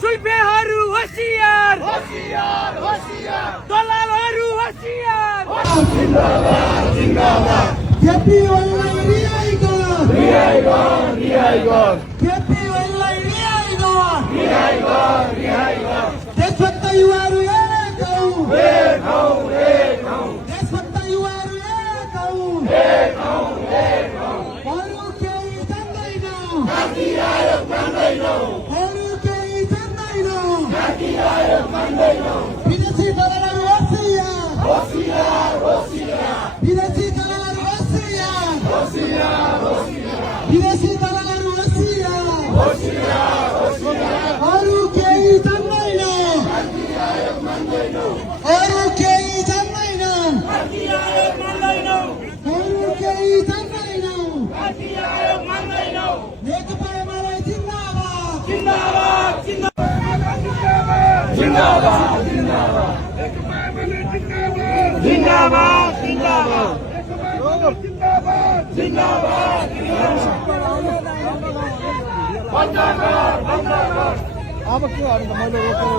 सुइपेहरू होशियार दलालहरू होशियार केपी ओलीलाई रिहाई गर केपी ओलीलाई रिहाई गर देशभक्त युवाहरू एक हौ देशभक्त युवाहरू एक हौ अरू केही जान्दैन विदेशी दलालहरू होशियार विदेशी दलालहरू विदेशी दलालहरू होशियार अरू केही जान्दैन अरू केही जान्दैन नेकपा एमाले जिन्दाबाद अब के गर्नु त मैले रोकेर